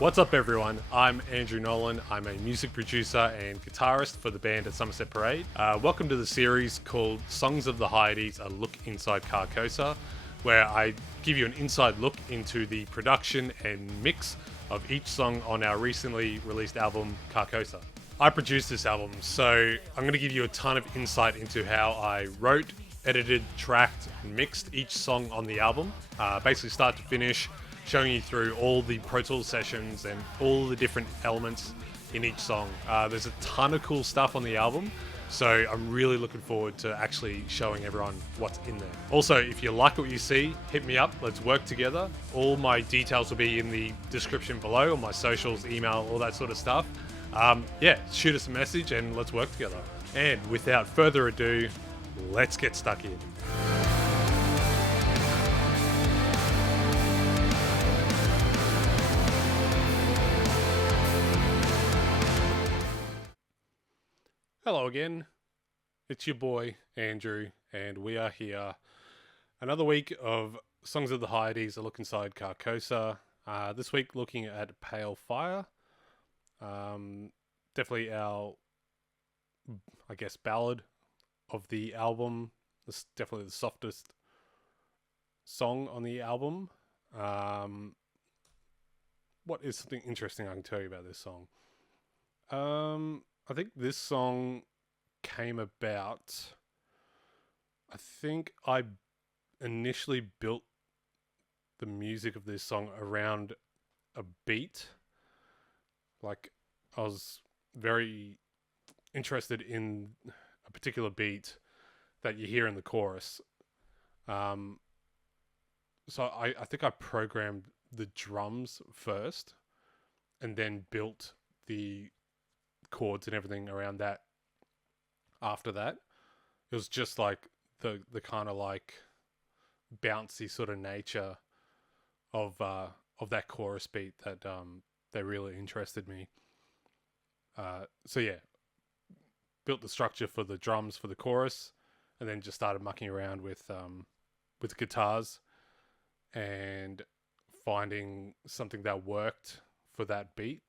What's up, everyone? I'm Andrew Nolan. I'm a music producer and guitarist for the band A Somerset Parade. Welcome to the series called Songs of the Hyades, a look inside Carcosa, where I give you an inside look into the production and mix of each song on our recently released album, Carcosa. I produced this album, so I'm going to give you a ton of insight into how I wrote, edited, tracked, and mixed each song on the album, basically start to finish, showing you through all the Pro Tools sessions and all the different elements in each song. There's a ton of cool stuff on the album, so I'm really looking forward to actually showing everyone what's in there. Also, if you like what you see, hit me up, let's work together. All my details will be in the description below, on my socials, email, all that sort of stuff. Shoot us a message and let's work together. And without further ado, let's get stuck in. Hello again, it's your boy Andrew, and we are here. Another week of Songs of the Hyades, a look inside Carcosa. This week looking at Pale Fire. Definitely our, I guess, ballad of the album. It's definitely the softest song on the album. What is something interesting I can tell you about this song? I think this song came about. I think I initially built the music of this song around a beat. Like, I was very interested in a particular beat that you hear in the chorus. So I think I programmed the drums first and then built the chords and everything around that after that. It was just like the kind of like bouncy sort of nature of that chorus beat that really interested me. Built the structure for the drums for the chorus, and then just started mucking around with guitars and finding something that worked for that beat.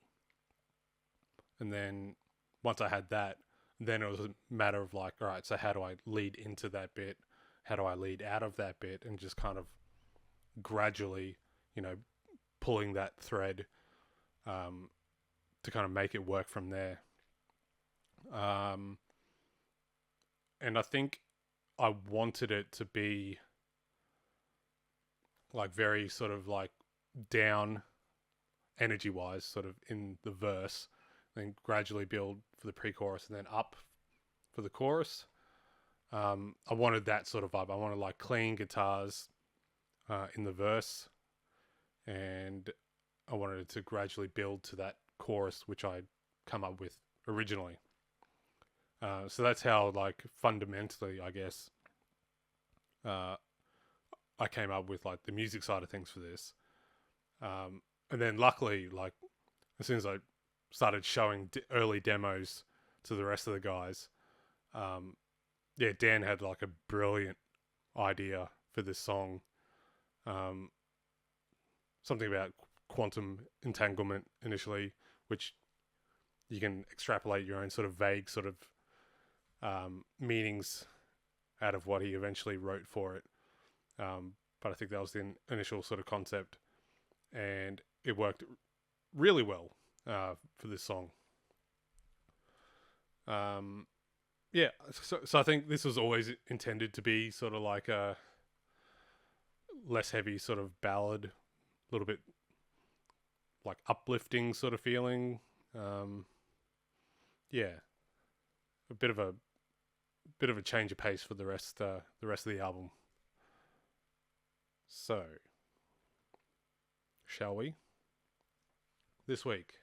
And then once I had that, then it was a matter of like, all right, so how do I lead into that bit? How do I lead out of that bit? And just kind of gradually, pulling that thread to kind of make it work from there. And I think I wanted it to be like very sort of like down energy wise, sort of in the verse, then gradually build for the pre-chorus and then up for the chorus. I wanted that sort of vibe. I wanted like clean guitars in the verse, and I wanted it to gradually build to that chorus, which I'd come up with originally. So that's how, like, fundamentally, I guess, I came up with like the music side of things for this. And then luckily, like, as soon as I started showing early demos to the rest of the guys, Dan had like a brilliant idea for this song. Something about quantum entanglement initially, which you can extrapolate your own sort of vague sort of meanings out of what he eventually wrote for it. But I think that was the initial sort of concept, and it worked really well for this song. So I think this was always intended to be sort of like a less heavy sort of ballad, a little bit like uplifting sort of feeling. A bit of a change of pace for the rest of the album. So, shall we? This week,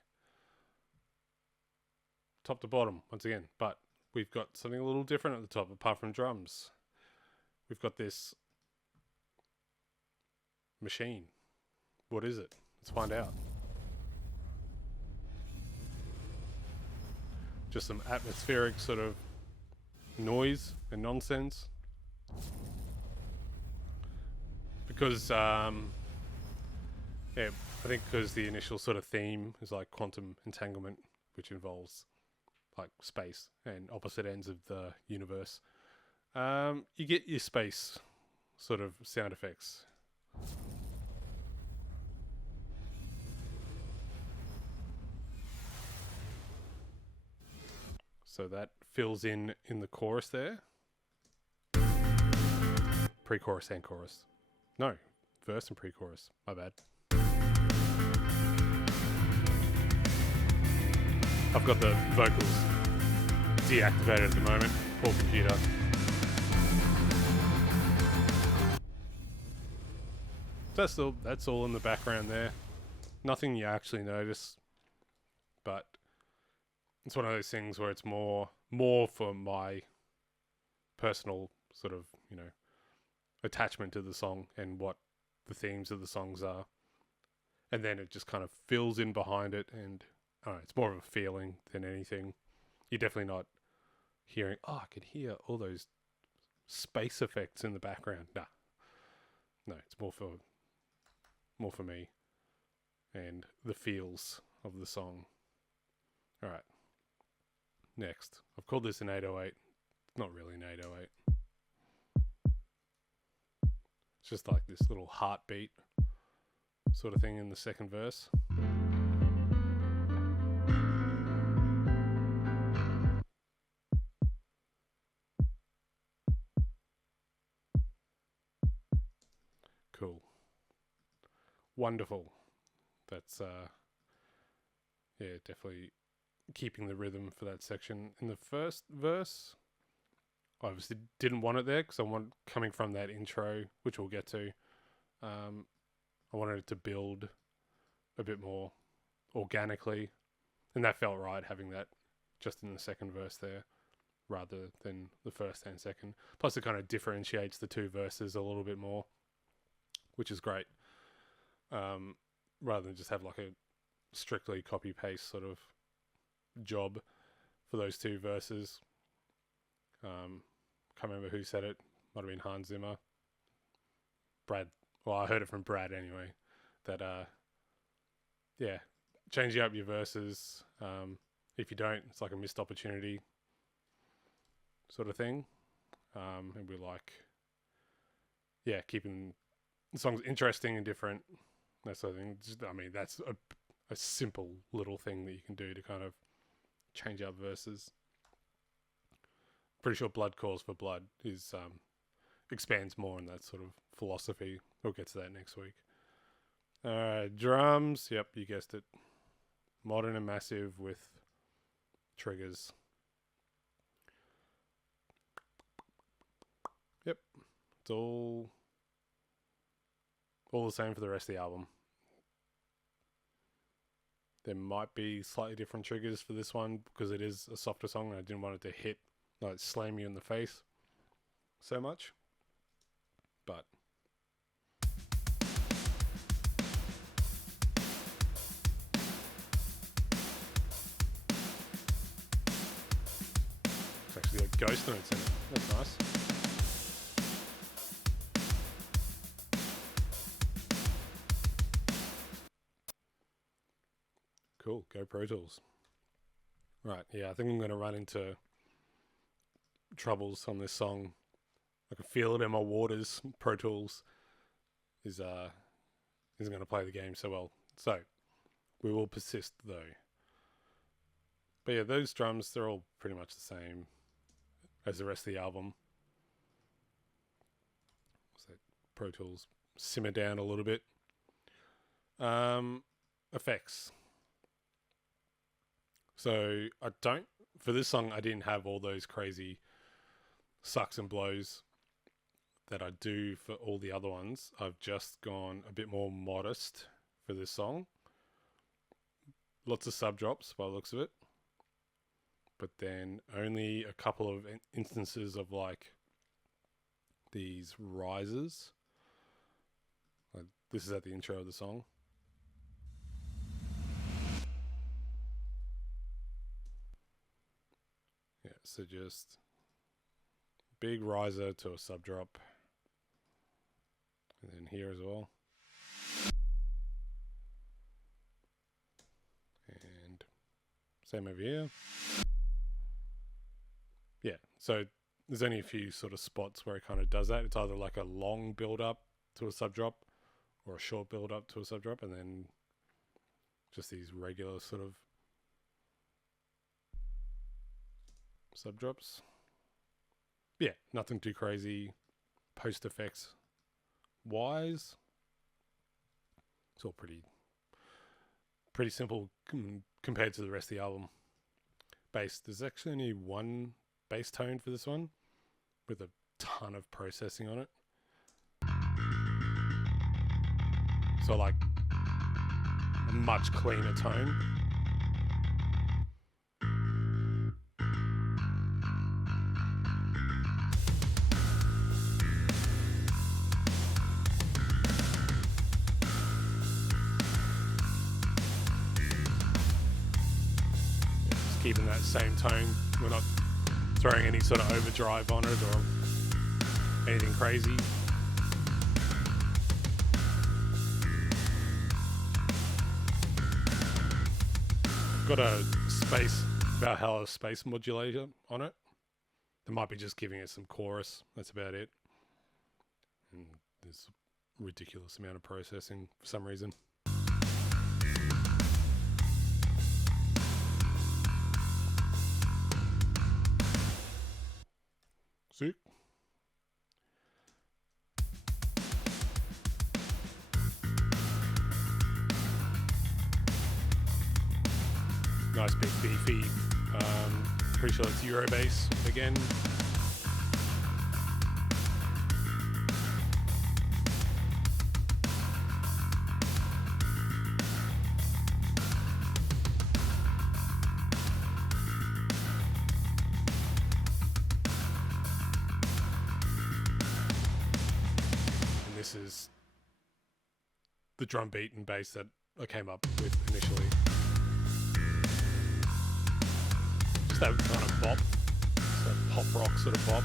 top to bottom once again, but we've got something a little different at the top apart from drums. We've got this machine. What is it? Let's find out. Just some atmospheric sort of noise and nonsense. Because Yeah, I think because the initial sort of theme is like quantum entanglement, which involves like space and opposite ends of the universe. You get your space sort of sound effects. So that fills in the chorus there. Pre-chorus and chorus. No, verse and pre-chorus. My bad. I've got the vocals deactivated at the moment. Poor computer. That's all in the background there. Nothing you actually notice, but it's one of those things where it's more for my personal sort of, attachment to the song and what the themes of the songs are. And then it just kind of fills in behind it, and I don't know, it's more of a feeling than anything. You're definitely not hearing, oh, I could hear all those space effects in the background. Nah. No, it's more for me and the feels of the song. All right. Next. I've called this an 808. It's not really an 808. It's just like this little heartbeat sort of thing in the second verse. Cool. Wonderful. That's definitely keeping the rhythm for that section. In the first verse, I obviously didn't want it there because I want, coming from that intro, which we'll get to, I wanted it to build a bit more organically, and that felt right, having that just in the second verse there rather than the first and second. Plus it kind of differentiates the two verses a little bit more, which is great, rather than just have like a strictly copy paste sort of job for those two verses. Can't remember who said it. Might have been Hans Zimmer. Brad. Well, I heard it from Brad anyway. That changing up your verses. If you don't, it's like a missed opportunity, sort of thing. And we like, keeping the songs interesting and different. That sort of thing. That's a simple little thing that you can do to kind of change up verses. Pretty sure Blood Calls for Blood is expands more on that sort of philosophy. We'll get to that next week. Drums. Yep, you guessed it. Modern and massive with triggers. Yep, it's all the same for the rest of the album. There might be slightly different triggers for this one because it is a softer song and I didn't want it to hit, like slam you in the face so much. But it's actually got ghost notes in it. That's nice. Cool. Go Pro Tools. Right. Yeah, I think I'm going to run into troubles on this song. I can feel it in my waters. Pro Tools isn't going to play the game so well. So we will persist though. But yeah, those drums, they're all pretty much the same as the rest of the album. So Pro Tools simmer down a little bit. Effects. So for this song, I didn't have all those crazy sucks and blows that I do for all the other ones. I've just gone a bit more modest for this song. Lots of sub drops by the looks of it. But then only a couple of instances of like these rises. Like, this is at the intro of the song. Yeah, so just big riser to a sub drop. And then here as well. Same over here. Yeah, so there's only a few sort of spots where it kind of does that. It's either like a long build up to a sub drop or a short build up to a sub drop, and then just these regular sort of sub drops. Yeah, nothing too crazy. Post effects wise, it's all pretty simple compared to the rest of the album. Bass, there's actually only one bass tone for this one with a ton of processing on it. So like a much cleaner tone. Just keeping that same tone. We're not throwing any sort of overdrive on it or anything crazy. Got a Valhalla space modulator on it. They might be just giving it some chorus. That's about it. And there's a ridiculous amount of processing for some reason. Sick. Nice big beefy. Pretty sure it's Euro bass again. And this is the drum beat and bass that I came up with initially. That kind of bop, that pop rock sort of bop.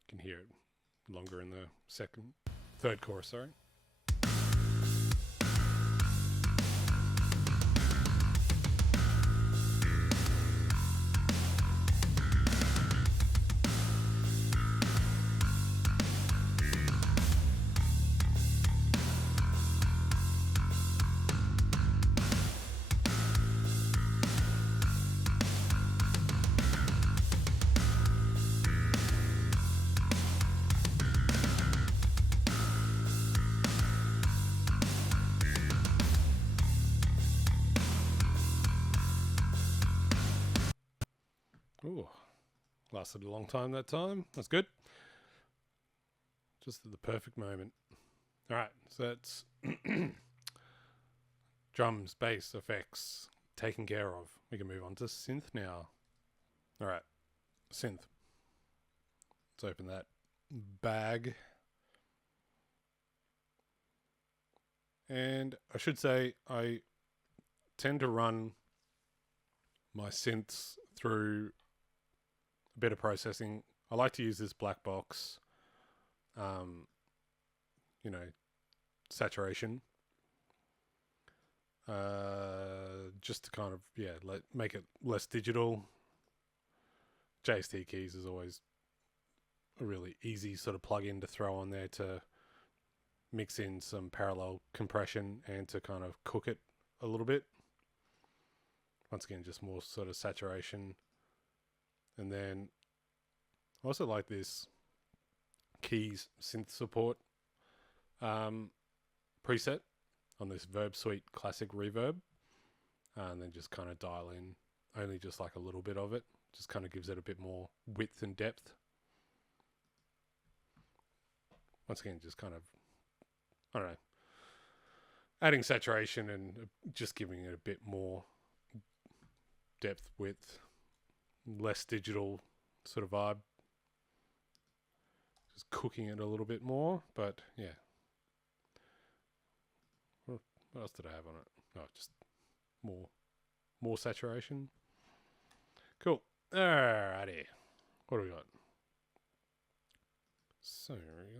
You can hear it longer in the third chorus, sorry. Ooh, lasted a long time that time. That's good. Just at the perfect moment. All right, so that's drums, bass, effects taken care of. We can move on to synth now. All right, synth. Let's open that bag. And I should say I tend to run my synths through a bit of processing. I like to use this black box, saturation, just to kind of make it less digital. JST keys is always a really easy sort of plug-in to throw on there to mix in some parallel compression and to kind of cook it a little bit. Once again, just more sort of saturation. And then I also like this keys synth support preset on this Verb Suite Classic Reverb. And then just kind of dial in only just like a little bit of it. Just kind of gives it a bit more width and depth. Once again, just kind of, I don't know, adding saturation and just giving it a bit more depth, width, less digital sort of vibe. Just cooking it a little bit more, but yeah. What else did I have on it? Oh, just more saturation. Cool. Alrighty. What do we got? So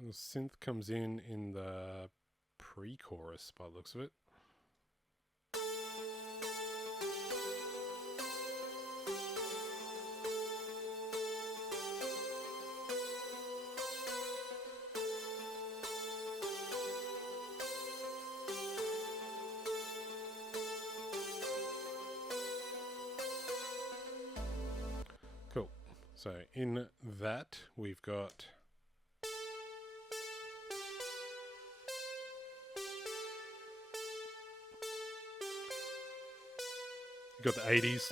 the synth comes in the pre-chorus by the looks of it. Cool. So in that we've got the 80s.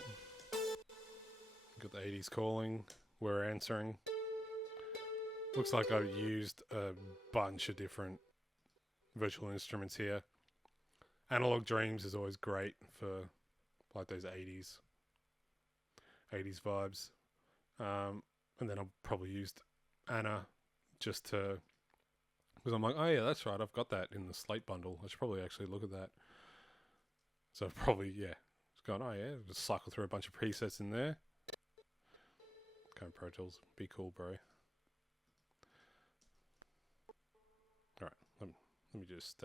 Got the 80s calling. We're answering. Looks like I've used a bunch of different virtual instruments here. Analog Dreams is always great for like those 80s vibes. And then I've probably used Anna just to, because I'm like, oh yeah, that's right, I've got that in the Slate bundle. I should probably actually look at that. So I've probably, yeah, just gone, oh yeah, just cycle through a bunch of presets in there. Kind of Pro Tools, be cool, bro. Alright, let me just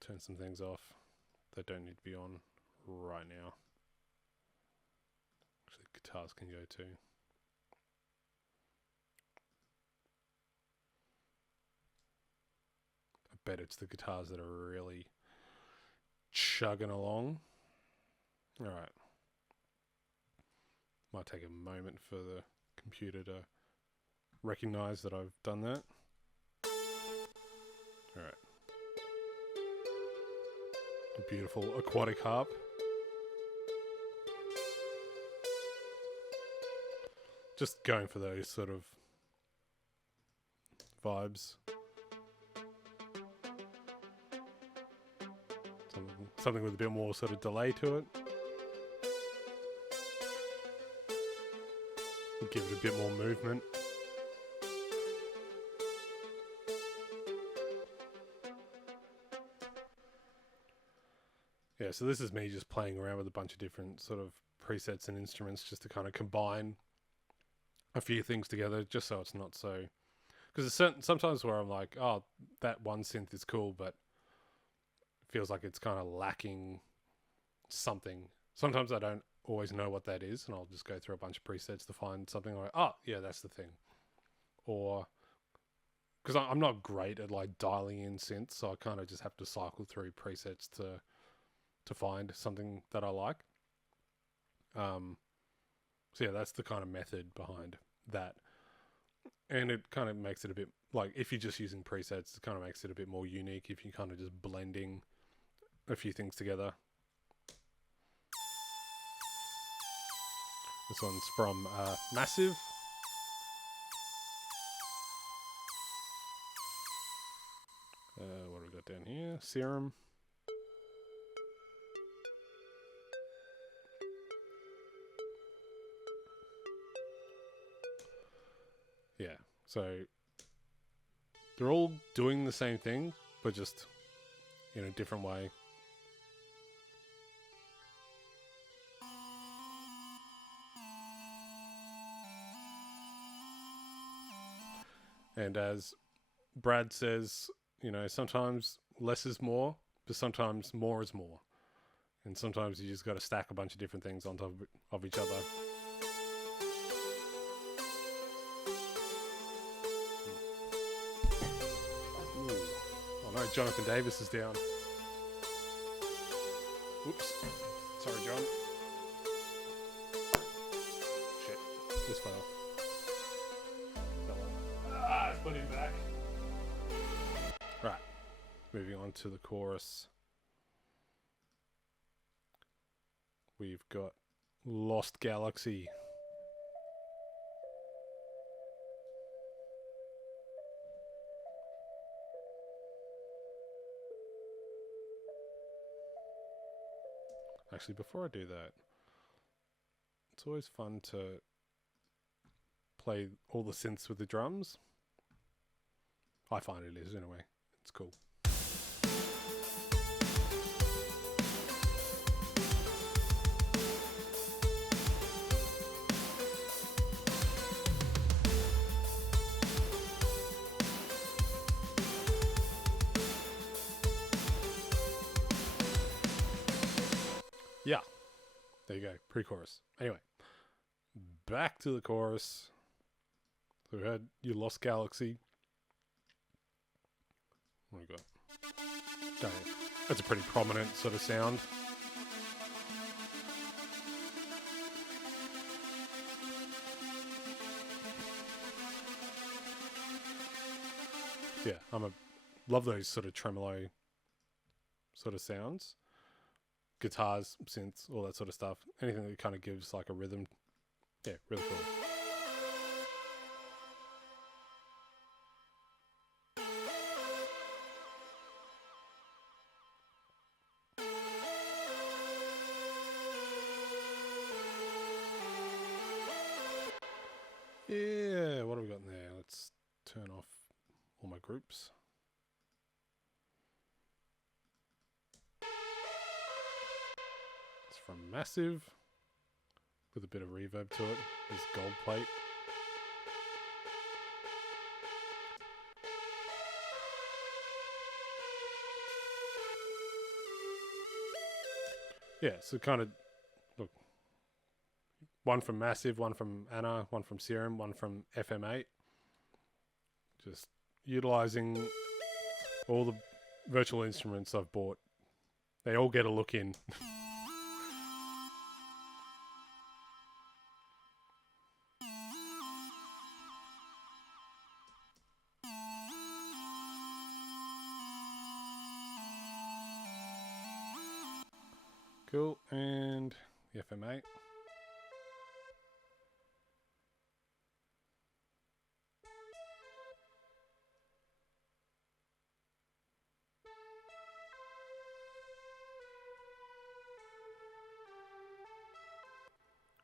turn some things off that don't need to be on right now. Actually, guitars can go too. I bet it's the guitars that are really chugging along. Alright. Might take a moment for the computer to recognize that I've done that. Alright. A beautiful aquatic harp. Just going for those sort of vibes. Something with a bit more sort of delay to it. Give it a bit more movement. Yeah, so this is me just playing around with a bunch of different sort of presets and instruments just to kind of combine a few things together, just so it's not so... Because there's sometimes where I'm like, oh, that one synth is cool, but it feels like it's kind of lacking something. Sometimes I don't always know what that is, and I'll just go through a bunch of presets to find something like, oh, yeah, that's the thing. Or... Because I'm not great at like dialing in synths, so I kind of just have to cycle through presets to find something that I like. So yeah, that's the kind of method behind that. And it kind of makes it a bit, like, if you're just using presets, it kind of makes it a bit more unique if you're kind of just blending a few things together. This one's from Massive. What have we got down here? Serum. Yeah, so they're all doing the same thing, but just in a different way. And as Brad says, you know, sometimes less is more, but sometimes more is more. And sometimes you just got to stack a bunch of different things on top of each other. No, Jonathan Davis is down. Oops. Sorry, John. Shit. This fell. Let's put him back. Right. Moving on to the chorus. We've got Lost Galaxy. Actually, before I do that, it's always fun to play all the synths with the drums. I find it is, anyway. It's cool. Yeah, there you go, pre-chorus. Anyway, back to the chorus. So we heard You Lost Galaxy. What do we got? Oh, yeah. That's a pretty prominent sort of sound. Yeah, love those sort of tremolo sort of sounds. Guitars, synths, all that sort of stuff. Anything that kind of gives like a rhythm. Yeah, really cool. Yeah, what have we got in there? Let's turn off all my groups. It's from Massive with a bit of reverb to it. This gold plate. Yeah, so kind of, look, one from Massive, one from Anna, one from Serum, one from FM8. Just utilizing all the virtual instruments I've bought. They all get a look in. Cool, and the FM8.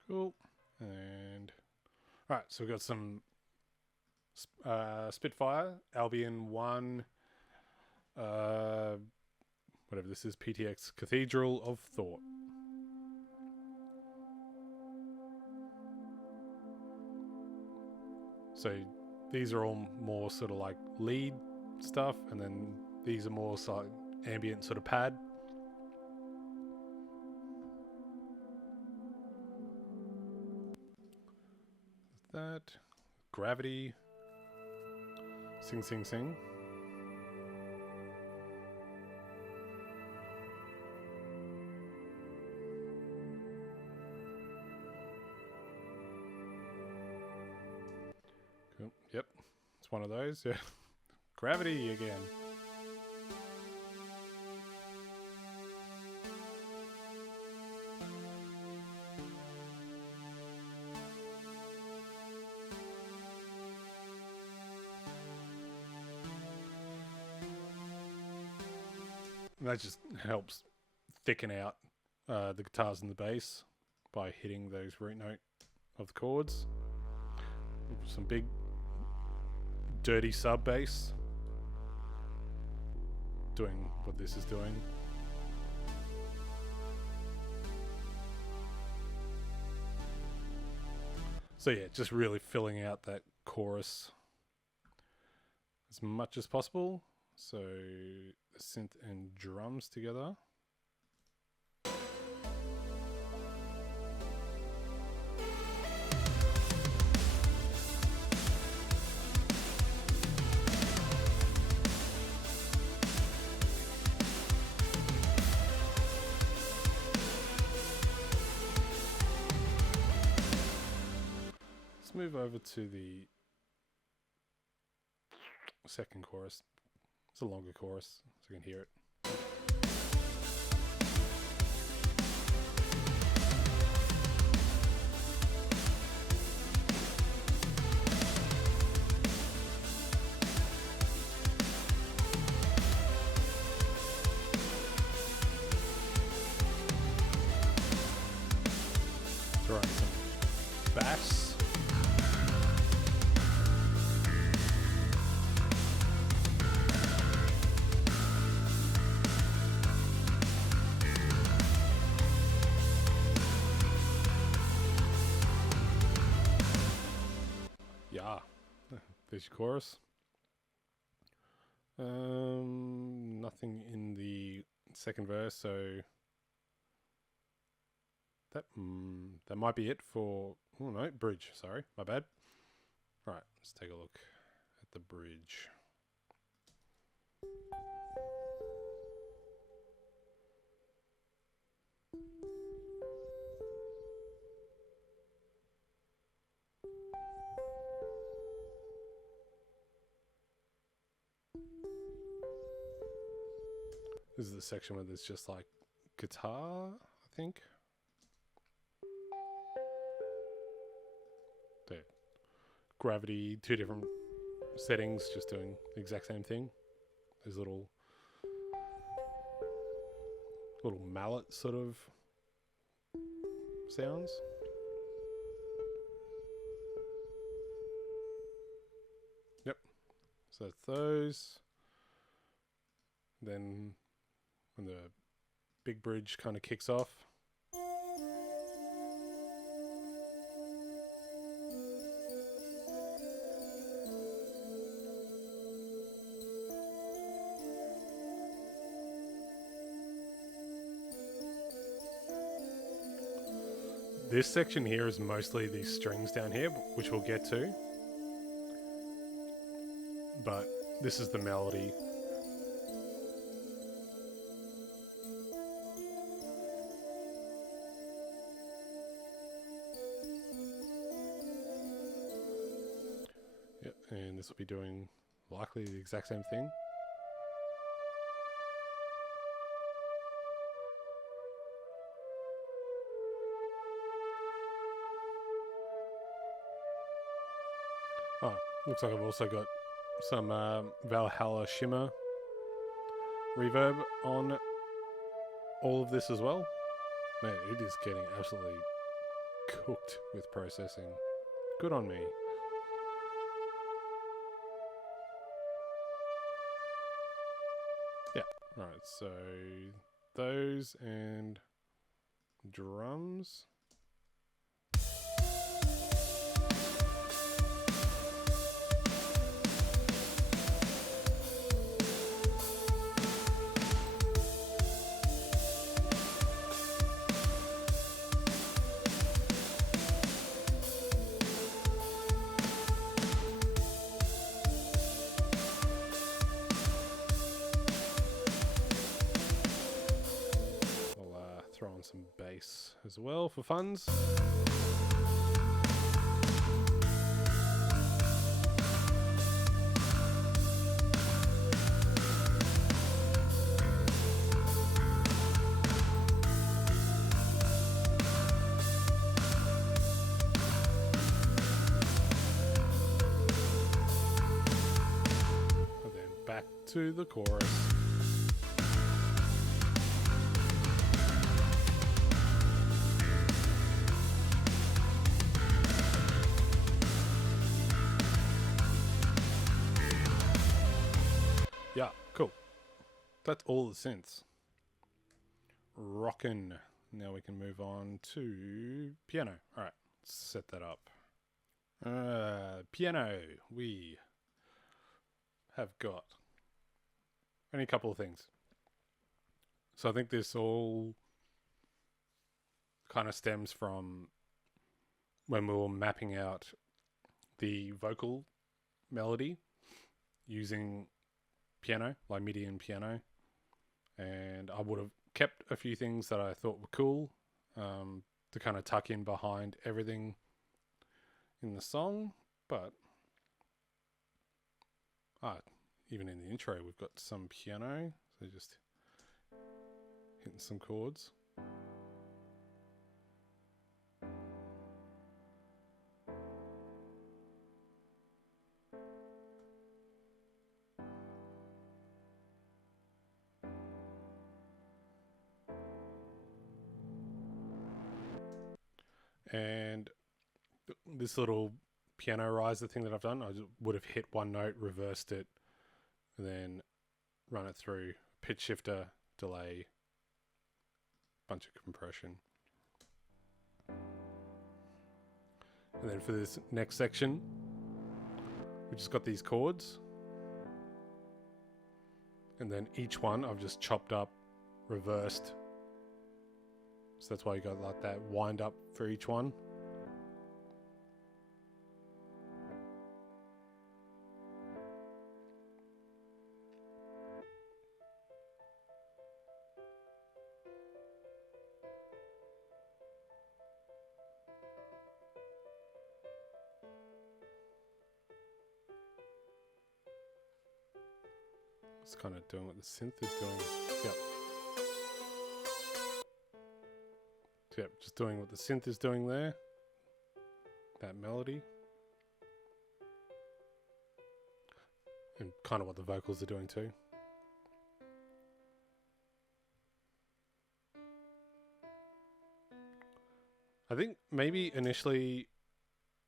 Cool, and alright, so we've got some Spitfire, Albion 1, whatever this is, PTX Cathedral of Thought. So these are all more sort of like lead stuff, and then these are more sort of ambient sort of pad. That Gravity, Sing Sing Sing. Cool. Yep, it's one of those. Yeah, Gravity again. And that just helps thicken out the guitars and the bass by hitting those root note of the chords. Some big dirty sub bass doing what this is doing. So yeah, just really filling out that chorus as much as possible. So synth and drums together. Let's move over to the second chorus. It's a longer chorus, so you can hear it. Throw in some bass. Yeah, there's your chorus. Nothing in the second verse, so that might be it for... Oh no, bridge. Sorry, my bad. Right, let's take a look at the bridge. This is the section where there's just like guitar, I think. There. Gravity, two different settings, just doing the exact same thing. Those little mallet sort of sounds. Yep. So that's those. Then when the big bridge kind of kicks off. This section here is mostly these strings down here, which we'll get to. But this is the melody. Yep, and this will be doing likely the exact same thing. Oh, looks like I've also got some Valhalla Shimmer reverb on all of this as well. Man, it is getting absolutely cooked with processing. Good on me. Yeah, alright, so those and drums. Throw on some bass as well for funs. And then back to the chorus. Yeah, cool. That's all the synths. Rockin'. Now we can move on to piano. Alright, let's set that up. Piano. We have got only a couple of things. So I think this all kind of stems from when we were mapping out the vocal melody using piano, like MIDI and piano, and I would have kept a few things that I thought were cool to kind of tuck in behind everything in the song, but even in the intro we've got some piano, so just hitting some chords. And this little piano riser thing that I've done, I would have hit one note, reversed it, and then run it through pitch shifter, delay, bunch of compression. And then for this next section, we just got these chords. And then each one I've just chopped up, reversed, So that's why you got like that wind up for each one. It's kind of doing what the synth is doing. Yep. Yep, just doing what the synth is doing there. That melody. And kind of what the vocals are doing too. I think maybe initially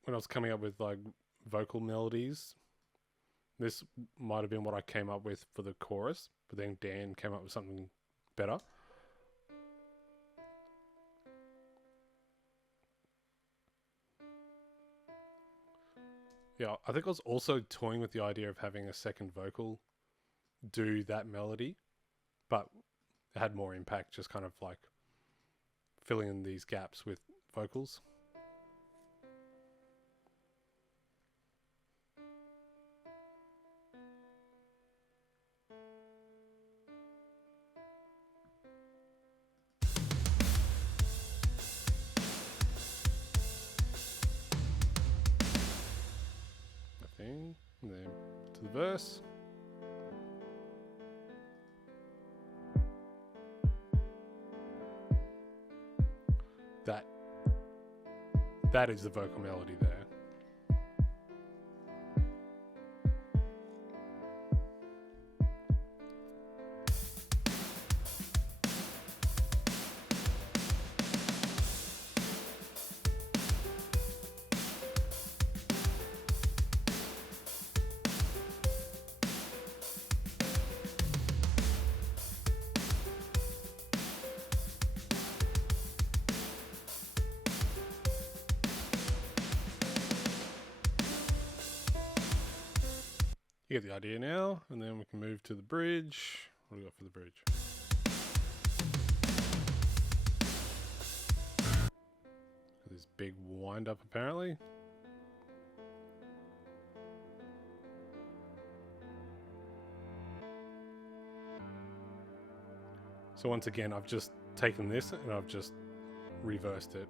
when I was coming up with like vocal melodies, this might have been what I came up with for the chorus, but then Dan came up with something better. Yeah, I think I was also toying with the idea of having a second vocal do that melody, but it had more impact just kind of like filling in these gaps with vocals. And then to the verse. That is the vocal melody there. You get the idea now, and then we can move to the bridge. What do we got for the bridge? This big wind up apparently. So once again, I've just taken this and I've just reversed it.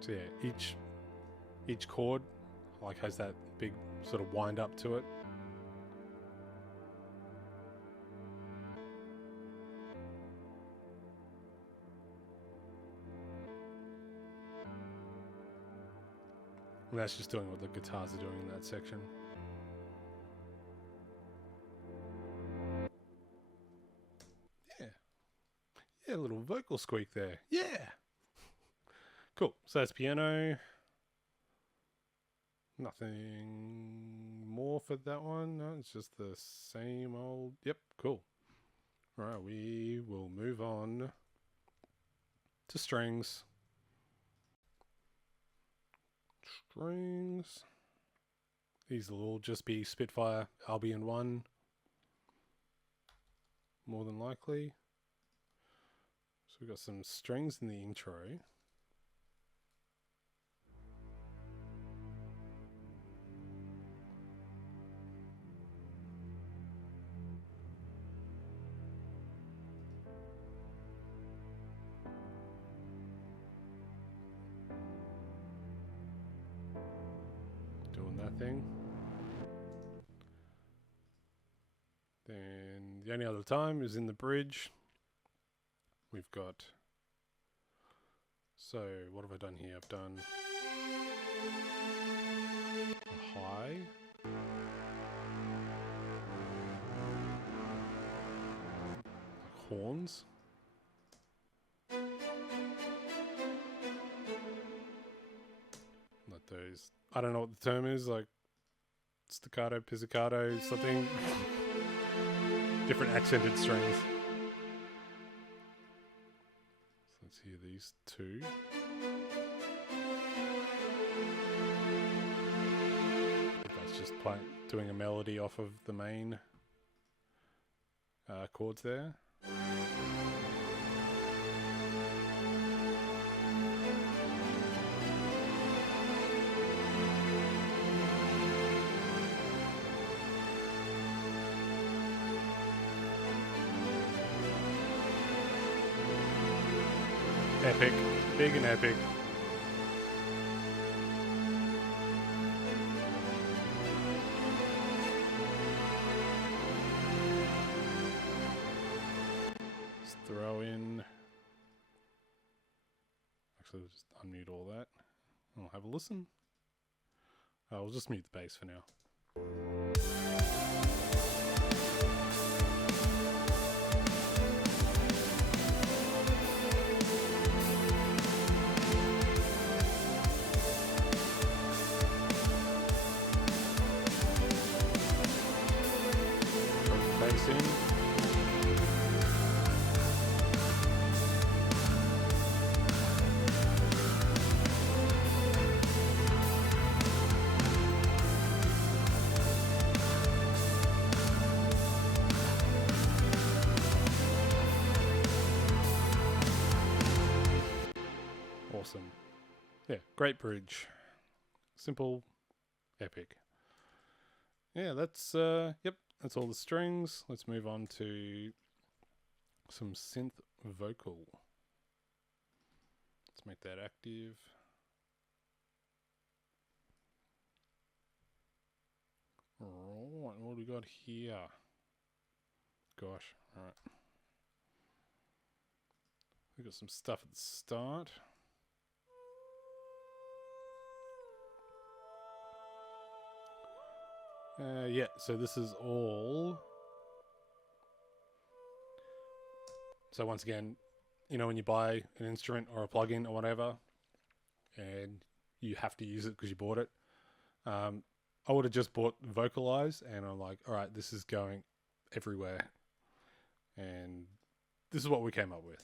So yeah, each chord like has that big sort of wind up to it. And that's just doing what the guitars are doing in that section. Yeah. Yeah, a little vocal squeak there. Yeah. Cool. So that's piano. Nothing more for that one. No, it's just the same old. Yep, cool. All right, we will move on to strings. Strings. These will all just be Spitfire Albion 1. More than likely. So we've got some strings in the intro. Doing that thing. Then the only other time is in the bridge. We've got, so what have I done here? I've done a high, like horns, like those, I don't know what the term is, like staccato, pizzicato, something, different accented strings. Let's hear these two. That's just doing doing a melody off of the main chords there. Epic, big and epic. Let's throw in. Actually, we'll just unmute all that. We'll have a listen. We'll just mute the bass for now. Bass in. Awesome. Yeah, great bridge. Simple, epic. Yeah, that's yep, that's all the strings. Let's move on to some synth vocal. Let's make that active. Alright, what do we got here? Gosh, alright. We got some stuff at the start. Yeah, so this is all. So once again, you know, when you buy an instrument or a plugin or whatever, and you have to use it because you bought it, I would have just bought Vocalize, and I'm like, all right, this is going everywhere, and this is what we came up with.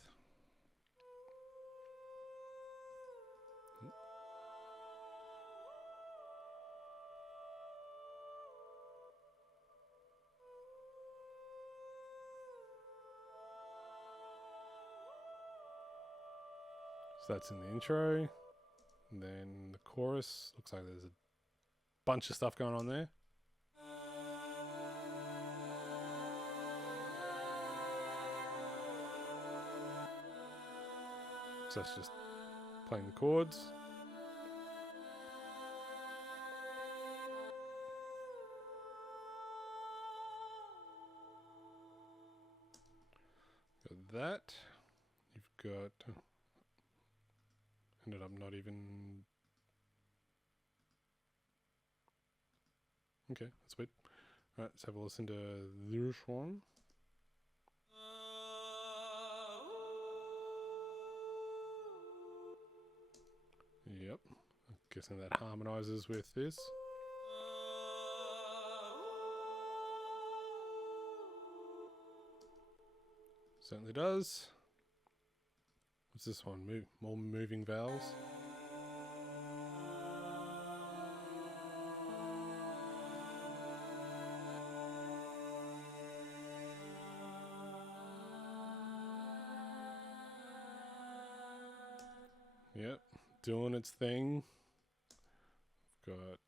So that's in the intro. And then the chorus. Looks like there's a bunch of stuff going on there. So that's just playing the chords. Got that. You've got... ended up not even... Okay, that's weird. Alright, let's have a listen to this one. Yep, I'm guessing that harmonizes with this. Certainly does. What's this one? More moving vowels. Yep, doing its thing. We've got...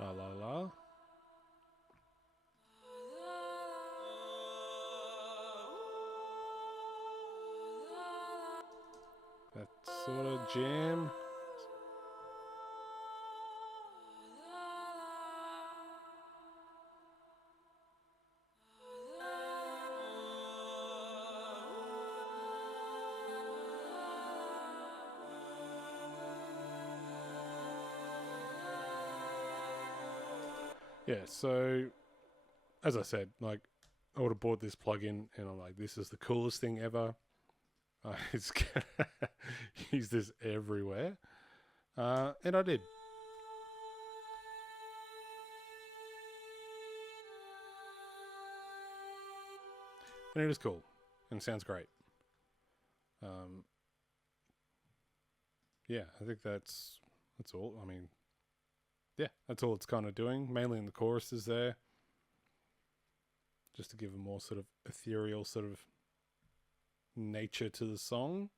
La la la. That sort of jam. Yeah, so as I said, like, I would have bought this plugin and I'm like, this is the coolest thing ever. It's gonna use this everywhere. And I did. And it is cool and sounds great. Yeah, I think that's all. I mean, yeah, that's all it's kind of doing. Mainly in the choruses there, just to give a more sort of ethereal sort of nature to the song.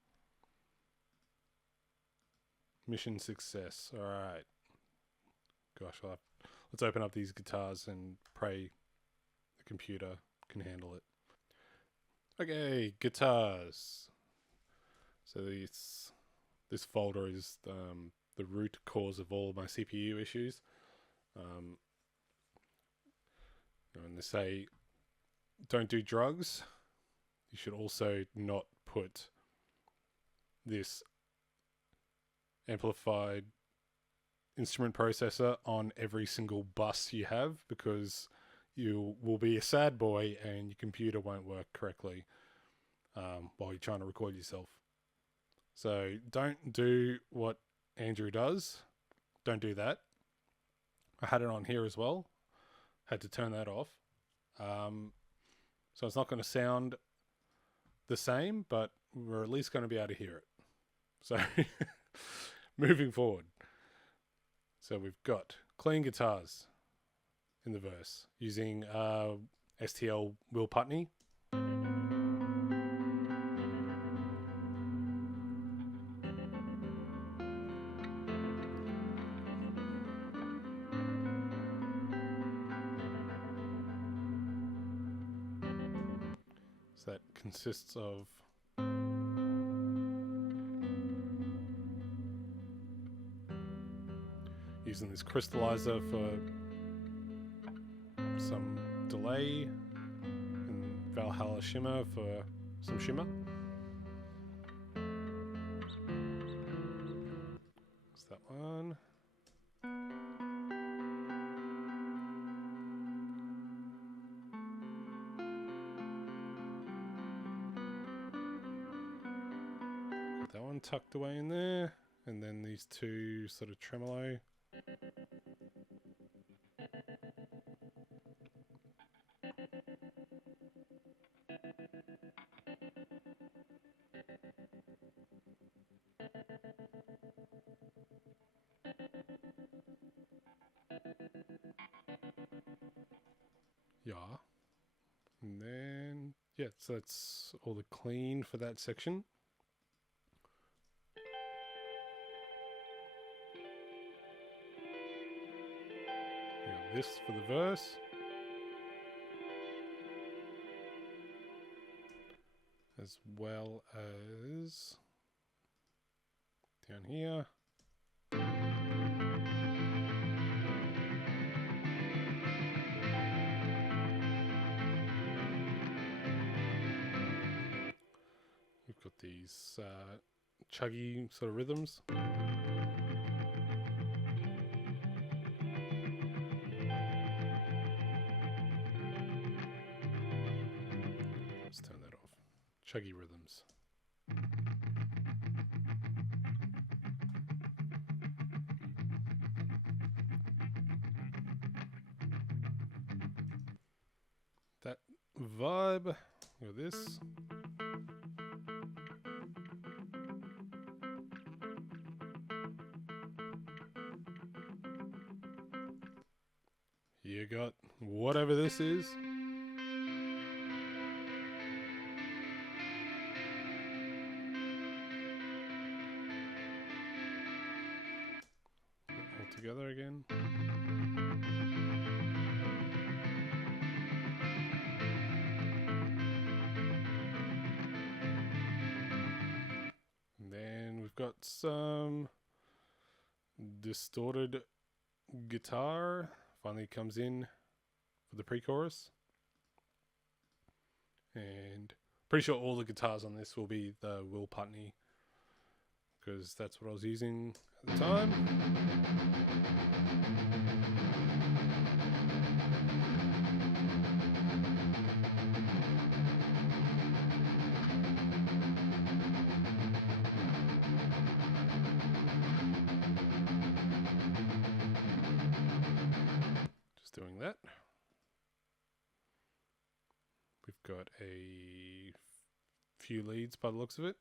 Mission success. All right. Gosh, let's open up these guitars and pray the computer can handle it. Okay, guitars. So this folder is the root cause of all of my CPU issues. And they say don't do drugs. You should also not put this amplified instrument processor on every single bus you have, because you will be a sad boy and your computer won't work correctly while you're trying to record yourself. So don't do what Andrew does. Don't do that. I had it on here as well. Had to turn that off. So it's not going to sound the same, but we're at least going to be able to hear it. So moving forward. So we've got clean guitars in the verse using STL Will Putney. So that consists of using this crystallizer for some delay and Valhalla shimmer for some shimmer. That's that one. Got that one tucked away in there, and then these two sort of tremolo. Yeah. And then, yeah, so that's all the clean for that section. We got this for the verse. As well as down here. We've got these chuggy sort of rhythms. Let's turn that off. Chuggy rhythms. That vibe. Look at this. You got whatever this is. All together again. And then we've got some distorted guitar. Finally comes in for the pre-chorus. And pretty sure all the guitars on this will be the Will Putney, because that's what I was using at the time. Just doing that. We've got a few leads by the looks of it.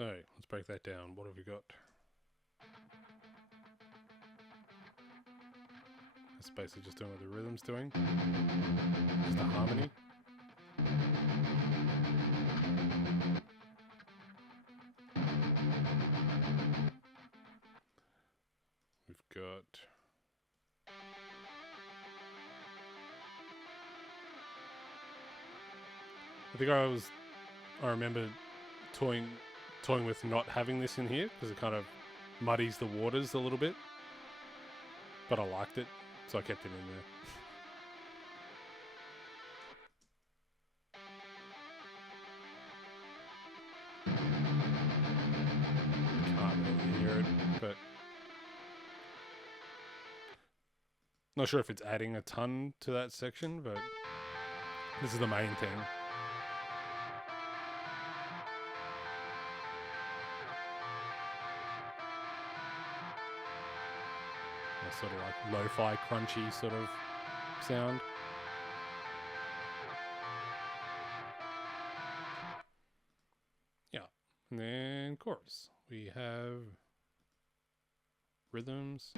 So let's break that down. What have we got? That's basically just doing what the rhythm's doing. Just a harmony. We've got I remember toying with not having this in here because it kind of muddies the waters a little bit. But I liked it, so I kept it in there. Can't really hear it, but not sure if it's adding a ton to that section, but this is the main thing. A sort of like lo-fi, crunchy sort of sound. Yeah, and then chorus. We have rhythms.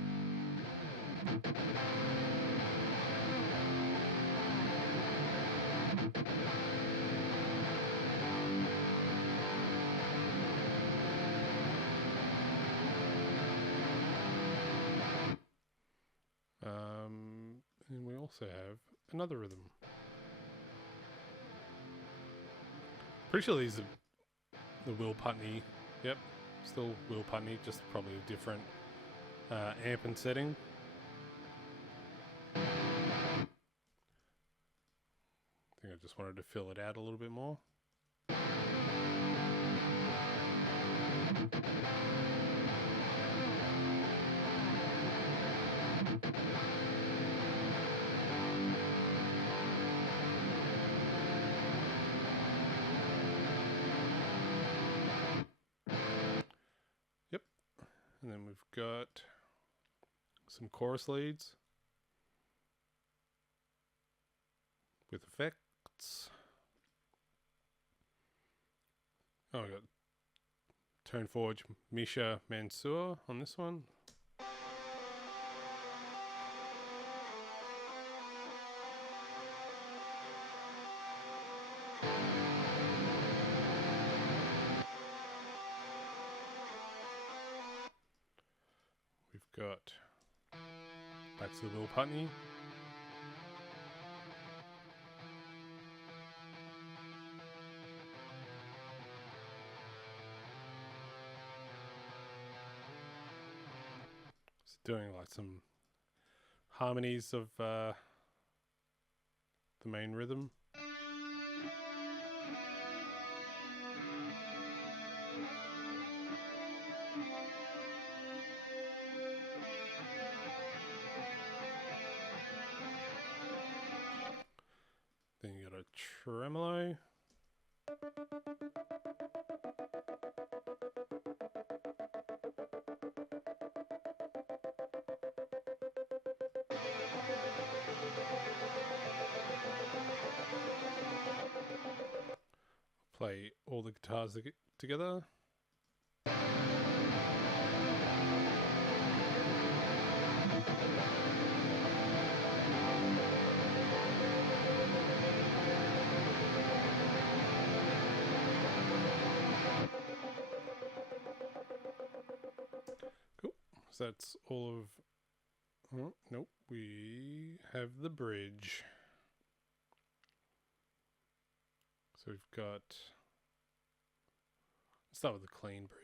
And we also have another rhythm. Pretty sure these are the Will Putney. Yep, still Will Putney, just probably a different amp and setting. I think I just wanted to fill it out a little bit more. Yep, and then we've got some chorus leads with effects. Oh, I got Toneforge Misha Mansour on this one. We've got back to the Will Putney. Doing like some harmonies of the main rhythm. Then you got a tremolo. Play all the guitars together. Cool. So that's all of... Oh, nope. We have the bridge. So we've got... Let's start with the clean bridge.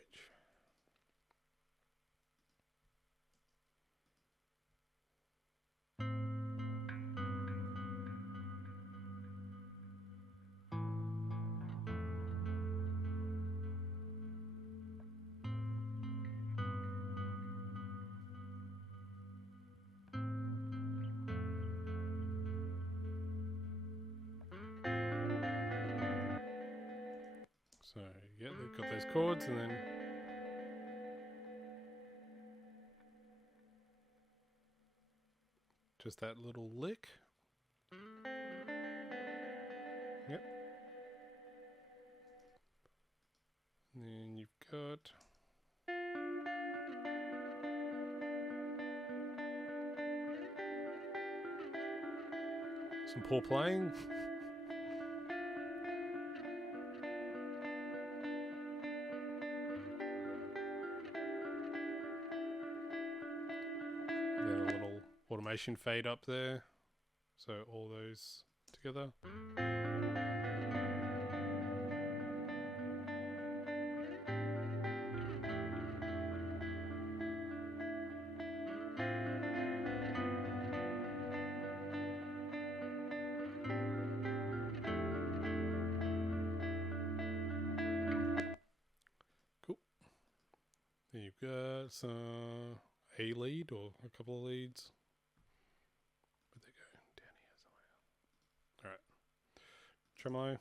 So, yeah, they've got those chords and then just that little lick. Yep. And then you've got Some poor playing. Then a little automation fade up there. So all those together. Cool. Then you've got some a lead or a couple of leads. Where'd they go? Down here somewhere. Alright. Tremolo.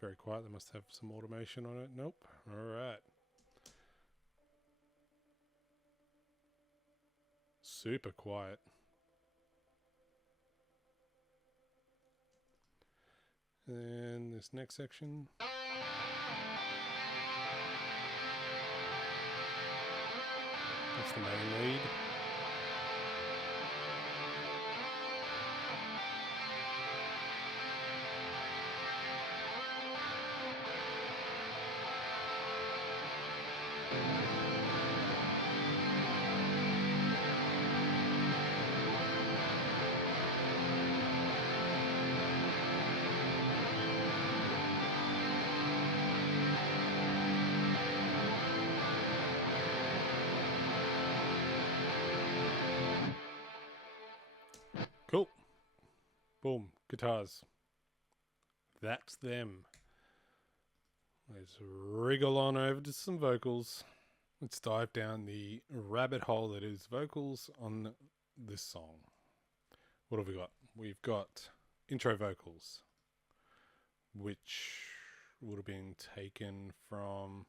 Very quiet. They must have some automation on it. Nope. Alright. Super quiet. And this next section. That's the main lead. Cool. Boom. Guitars. That's them. Let's wriggle on over to some vocals. Let's dive down the rabbit hole that is vocals on this song. What have we got? We've got intro vocals, which would have been taken from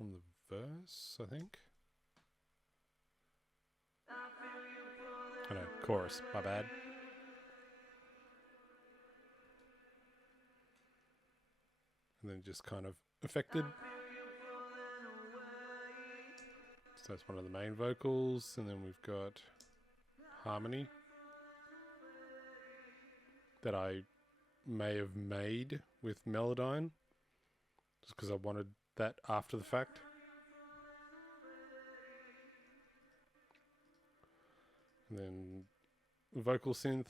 the verse, I think. I know, chorus, my bad. And then just kind of affected. So that's one of the main vocals. And then we've got harmony that I may have made with Melodyne, just because I wanted that after the fact. And then vocal synth.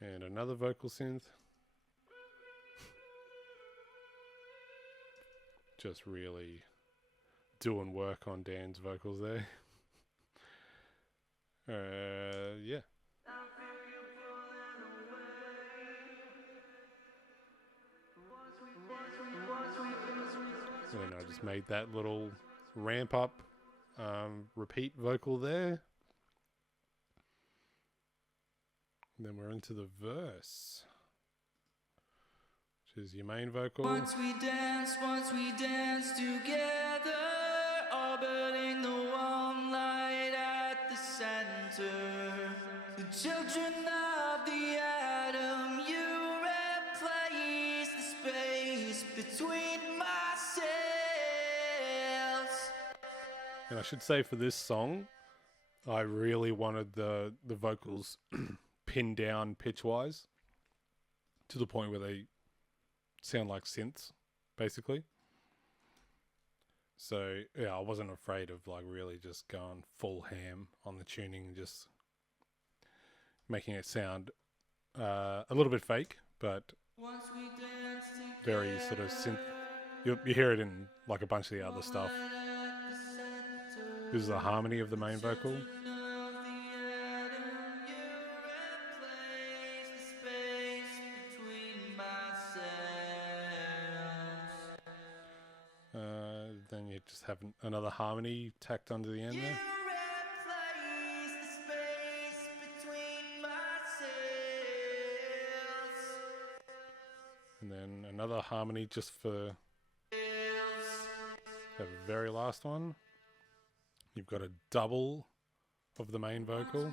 And another vocal synth. Just really doing work on Dan's vocals there. Yeah. And then I just made that little ramp up repeat vocal there. And then we're into the verse, which is your main vocal. Once we dance together, orbiting the warm light at the center. The children of the atom, you replace the space between my cells. And I should say for this song, I really wanted the vocals pinned down pitch-wise to the point where they sound like synths, basically. So, yeah, I wasn't afraid of, like, really just going full ham on the tuning, just making it sound a little bit fake, but very sort of synth. You hear it in, like, a bunch of the other stuff. This is the harmony of the main vocal. Then you just have another harmony tacked onto the end there. And then another harmony just for the very last one. You've got a double of the main vocal.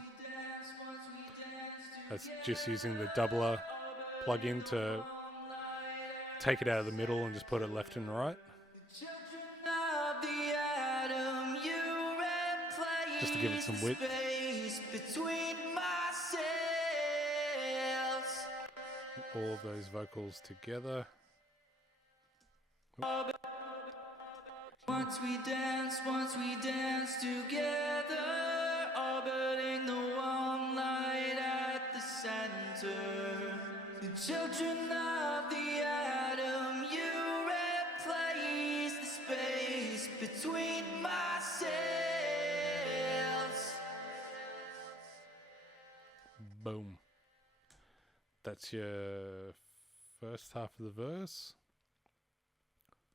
That's just using the doubler plug-in to take it out of the middle and just put it left and right. just to give it some width. All of those vocals together. Once we dance together, orbiting the one light at the center. The children of the atom, you replace the space between my cells. Boom. That's your first half of the verse.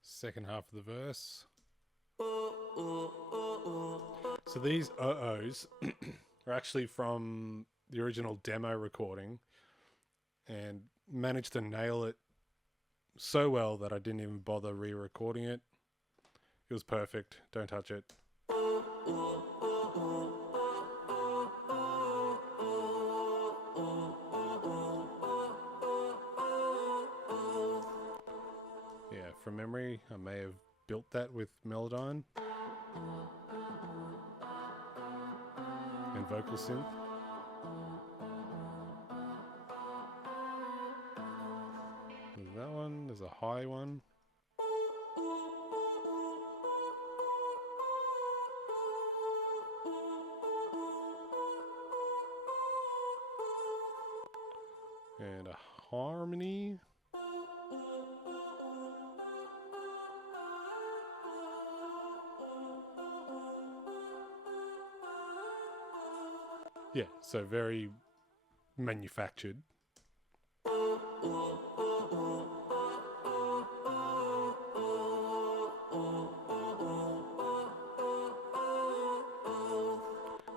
Second half of the verse. So these uh-ohs are actually from the original demo recording, and managed to nail it so well that I didn't even bother re-recording it. It was perfect. Don't touch it. Yeah, from memory, I may have built that with Melodyne and vocal synth. There's that one, there's a high one. And a harmony. Yeah, so very manufactured.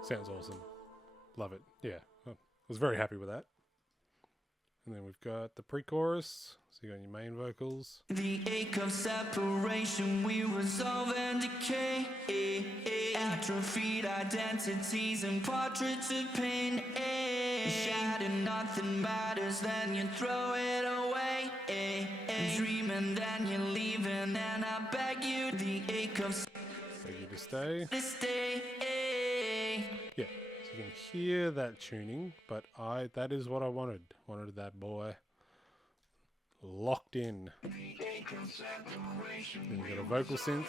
Sounds awesome. Love it. Yeah, I was very happy with that. And then we've got the pre-chorus. So you got your main vocals. The ache of separation, we resolve and decay. Atrophied identities and portraits of pain. Shattered, nothing matters, then you throw it away. Dreaming, then you're leaving, and I beg you, the ache of Beg you to stay. stay. Yeah, so you can hear that tuning, but that is what I wanted. Wanted that boy locked in. Then you got a vocal synth.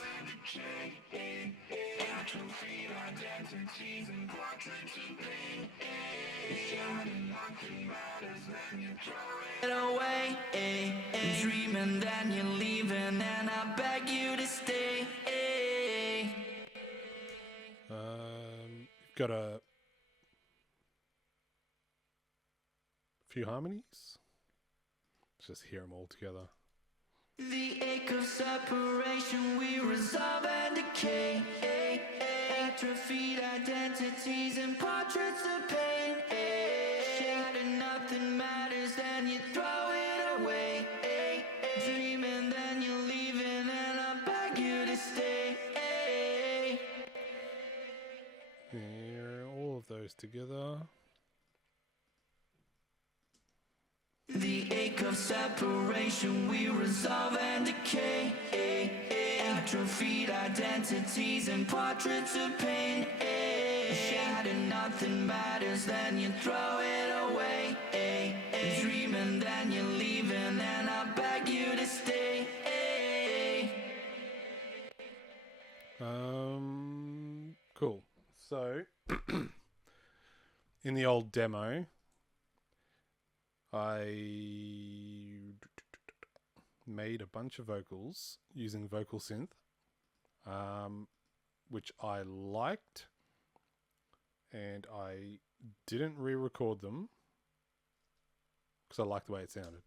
Away, dreaming, then you're leaving, and I beg you to stay. You've got a few harmonies. Let's just hear them all together. The ache of separation, we resolve and decay. Atrophied identities and portraits of pain. Shattered, nothing matters, then you throw it away. Dreaming, then you're leaving, and I beg you to stay. Here, all of those together. The ache of separation, we resolve and decay. Atrophied identities and portraits of pain. Shattered, nothing matters, then you throw it away. Dreaming, then you're leaving, and I beg you to stay. Cool. So, in the old demo, I made a bunch of vocals using vocal synth, which I liked, and I didn't re-record them because I liked the way it sounded.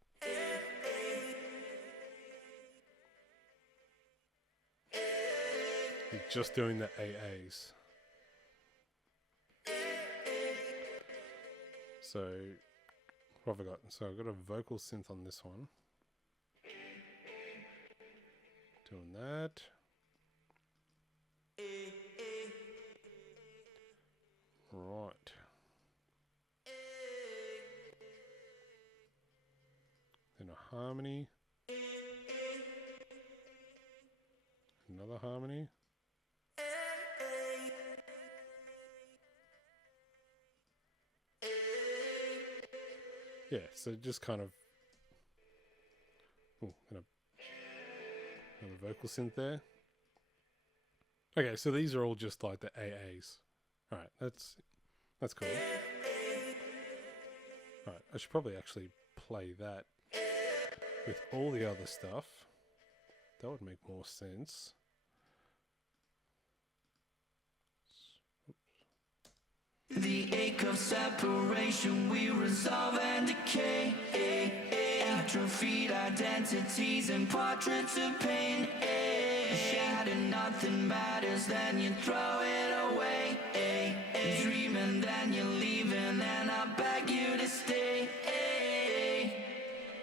I'm just doing the AAs. So, what have I got? So I've got a vocal synth on this one. Doing that. Right. Then a harmony. Another harmony. yeah, so just kind of. Oh, another vocal synth there. Okay, so these are all just like the AAs. All right, that's cool. All right, I should probably actually play that with all the other stuff. That would make more sense. The ache of separation, we resolve and decay. Atrophied identities and portraits of pain. Shattered, nothing matters, then you throw it away. Dreaming, then you're leaving, and I beg you to stay.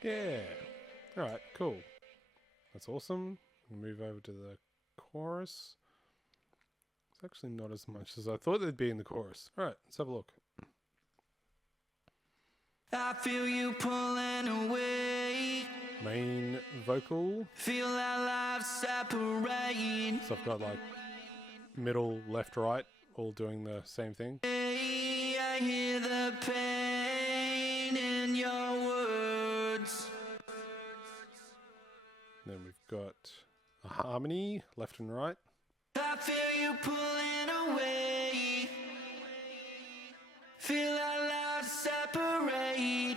Yeah. All right, cool. That's awesome. We'll move over to the chorus. It's actually not as much as I thought there'd be in the chorus. All right, let's have a look. I feel you pulling away. Main vocal. Feel our lives separate. So I've got like middle, left, right, all doing the same thing. I hear the pain in your words. Then we've got a harmony, left and right. I feel you pulling away. Feel our lives separate.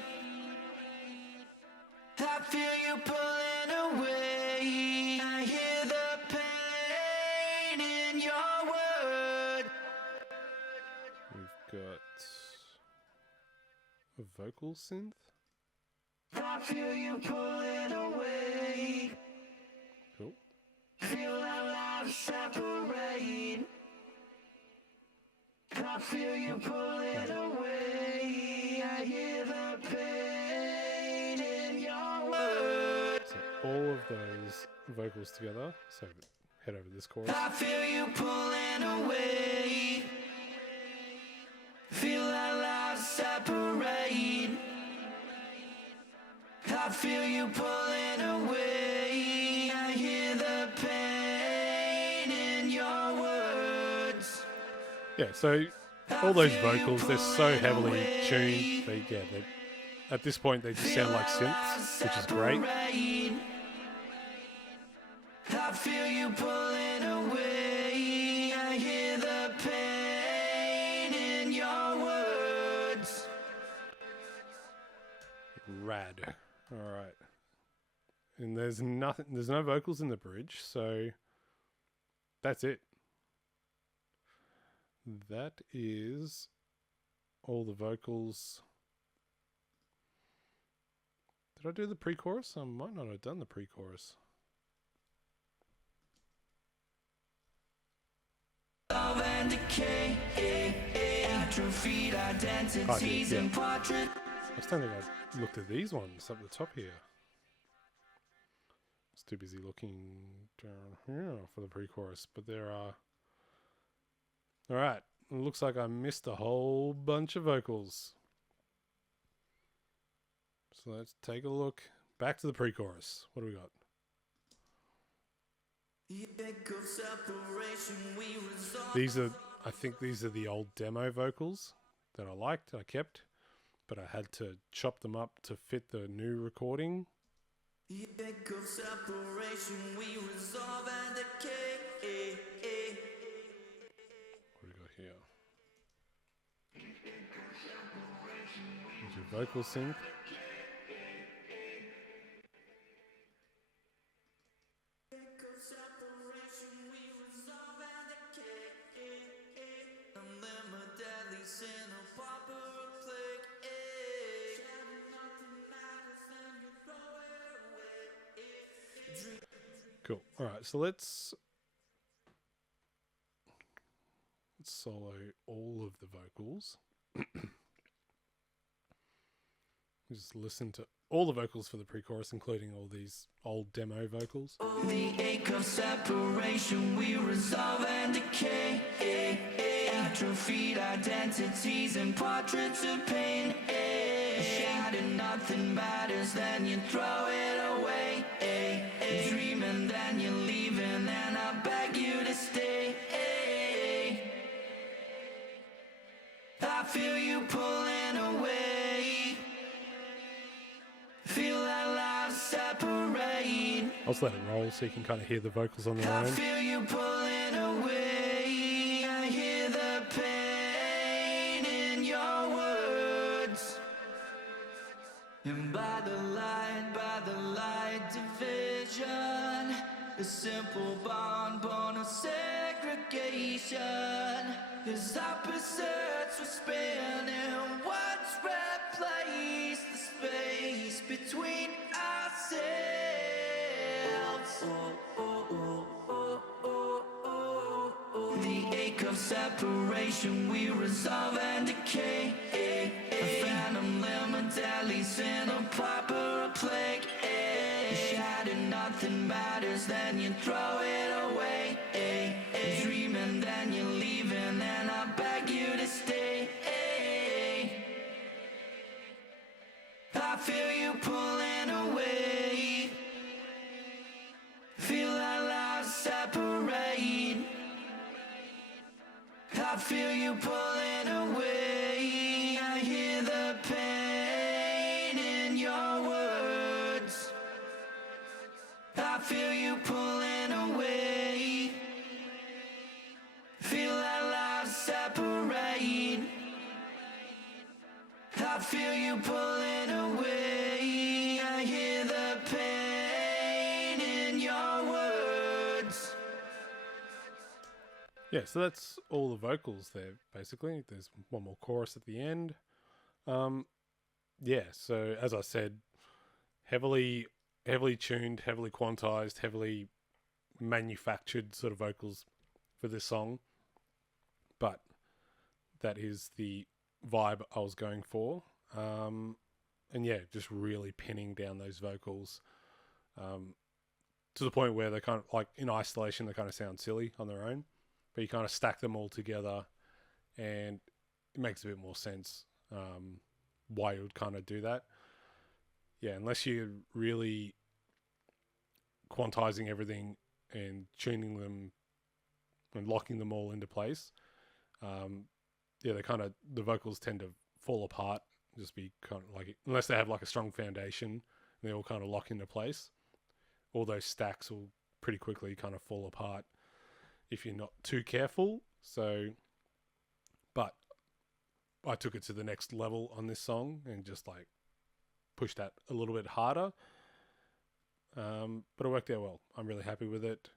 I feel you pulling away. I hear the pain in your words. We've got a vocal synth. I feel you pulling away. Cool. Feel our lives separate. I feel you pulling away. I hear the pain in your words. So all of those vocals together. So head over this chorus. I feel you pulling away. Feel our lives separate. I feel you pulling away. I hear the pain in your words. Yeah, so all those vocals, they're so heavily tuned. They at this point, they just sound like synths, which is great. I feel you pulling away. I hear the pain in your words. Rad. All right. And there's no vocals in the bridge, so that's it. That is all the vocals. Did I do the pre-chorus? I might not have done the pre-chorus. Love and decay, atrophied identities and portraits. I just don't think I looked at these ones up the top here. I was too busy looking down here for the pre-chorus, but there are. All right, it looks like I missed a whole bunch of vocals. So let's take a look. Back to the pre-chorus. What do we got? I think these are the old demo vocals that I liked, I kept, but I had to chop them up to fit the new recording. What do we got here? There's your vocal sync. Cool. All right, so let's solo all of the vocals. Just listen to all the vocals for the pre-chorus, including all these old demo vocals. The ache of separation, we resolve and decay. Atrophied identities and portraits of pain. Shattered, nothing matters, then you throw it away. Dreaming, then you're leaving, and I beg you to stay. I feel you pulling away. let it roll so you can kind of hear the vocals on their I own. feel you pulling away. I hear the pain in your words. And by the light division, a simple bond born of segregation. As opposites were spinning, what's replaced the space between ourselves? The ache of separation, we resolve and decay. A phantom limb, deadlies in a proper plague. Shattered, nothing matters, then you throw it away. Dreaming, then you're leaving, and I beg you to stay. I feel you pulling away. Feel our lives separate. I feel you pulling away. I hear the pain in your words. I feel you pulling away. Feel our lives separate. I feel you pulling away. I hear the pain in your words. Yeah, so that's all the vocals there, basically. There's one more chorus at the end. Yeah, so as I said, heavily tuned, heavily quantized, heavily manufactured sort of vocals for this song. But that is the vibe I was going for. And yeah, just really pinning down those vocals to the point where they kind of, like, in isolation, they kind of sound silly on their own. But you kind of stack them all together and it makes a bit more sense why you would kind of do that. Yeah, unless you're really quantizing everything and tuning them and locking them all into place. Yeah, the vocals tend to fall apart, just be kind of like, unless they have like a strong foundation, they all kind of lock into place. All those stacks will pretty quickly kind of fall apart if you're not too careful. So, but I took it to the next level on this song and just like pushed that a little bit harder. But it worked out well. I'm really happy with it.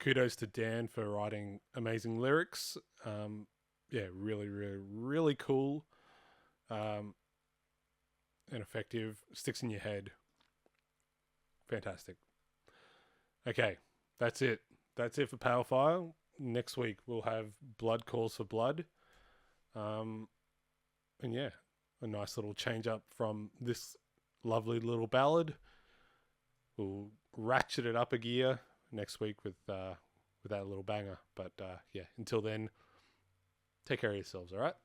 Kudos to Dan for writing amazing lyrics. Yeah, really, really, really cool and effective. Sticks in your head. Fantastic. Okay, that's it. That's it for Powerfire. Next week we'll have Blood Calls for Blood. And yeah, a nice little change up from this lovely little ballad. We'll ratchet it up a gear next week with that little banger. But yeah, until then, take care of yourselves, all right?